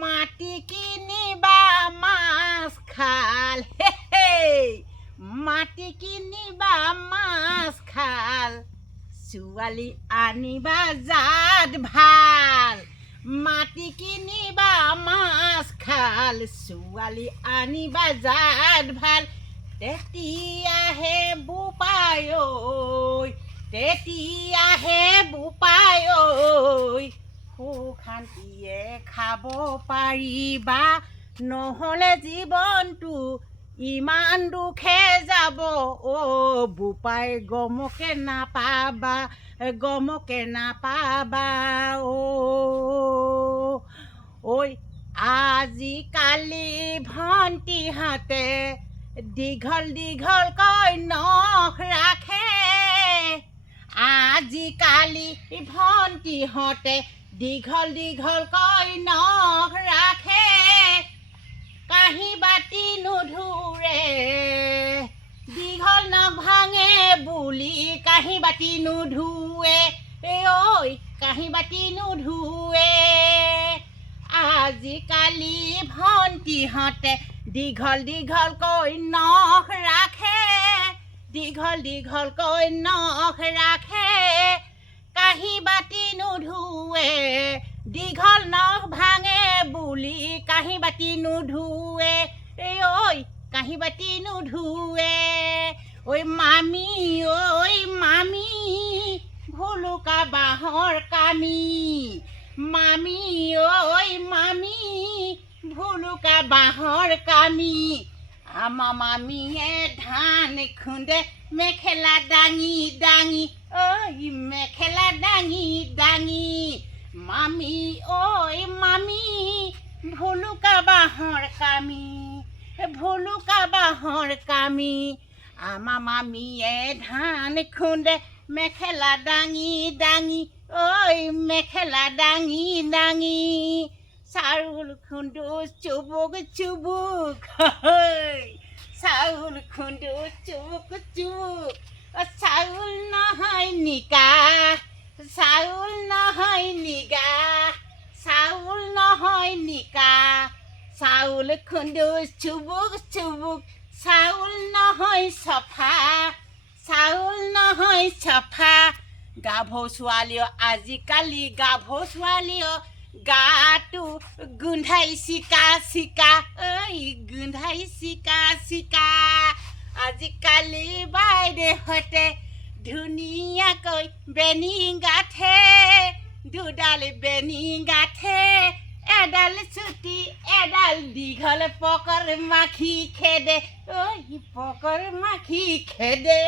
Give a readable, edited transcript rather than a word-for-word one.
মাটি কিনিবা মাছ খাল, মাটি কিনিবা মাছ খাল, ছোৱালী আনিবা জাত ভাল। মাটি কিনিবা মাছ খাল, ছোৱালী আনিবা জাত ভাল। তেতিয়াহে বোপাই ঐ, তেতিয়াহে বোপাই ঐ, সুখ শান্তিয়ে খাব পাৰিবা, নহ'লে জীৱনটো ইমান দুখে যাব। বোপাই গমকে নাপাবা, গমকে নাপাবা। ঐ আজিকালি ভণ্টিহঁতে দীঘল দীঘলকৈ নখ ৰাখে, আজিকালি ভণ্টিহঁতে দীঘল দীঘলকৈ নখ ৰাখে। কাঁহী বাতি নুধুৰে, দীঘল নখ ভাঙে বুলি কাঁহী বাতি নুধুৱে, ঐ কাঁহী বাতি নুধুৱে। আজিকালি ভণ্টিহঁতে দীঘল দীঘলকৈ নখ ৰাখে, দীঘল দীঘলকৈ নখ ৰাখে। কাঁহী বাতি নুধুৱে, দীঘল নখ ভাঙে বুলি কাঁহী বাতি নুধুৱে, ঐ কাঁহী বাতি নুধুৱে। ঐ মামী, ঐ মামী, ভুলুকা বাঁহৰ কামি। মামী, ঐ মামী, ভুলুকা বাঁহৰ কামি। আমাৰ মামীয়ে ধান খুন্দে মেখেলা দাঙি দাঙি, ঐ মেখেলা দাঙি দাঙি। মামী, ঐ মামী, ভুলুকা বাঁহৰ কামি, ভুলুকা বাঁহৰ কামি। আমাৰ মামীয়ে ধান খুন্দে মেখেলা দাঙি দাঙি, ঐ মেখেলা দাঙি দাঙি। চাউল খুন্দো চুবুক চুবুক, চাউল খুন্দো চুবুক চুবুক। চাউল নহয় নিকা, চাউল নহয় নিগা, চাউল নহয় নিকা। চাউল খুন্দো চুবুক চুবুক, চাউল নহয় চফা, চাউল নহয় চফা। গাভৰু ছোৱালীও আজিকালি গাভৰু ছোৱালীও গাটো গোন্ধাই চিকা চিকা, ঐ গোন্ধাই চিকা চিকা। আজিকালি বাইদেউহঁতে ধুনীয়াকৈ বেনি গাঠে, দুডাল বেনি গাঠে। এডাল চুটি এডাল দীঘল, পকৰ মাখি খেদে, ঐ পকৰ মাখি খেদে।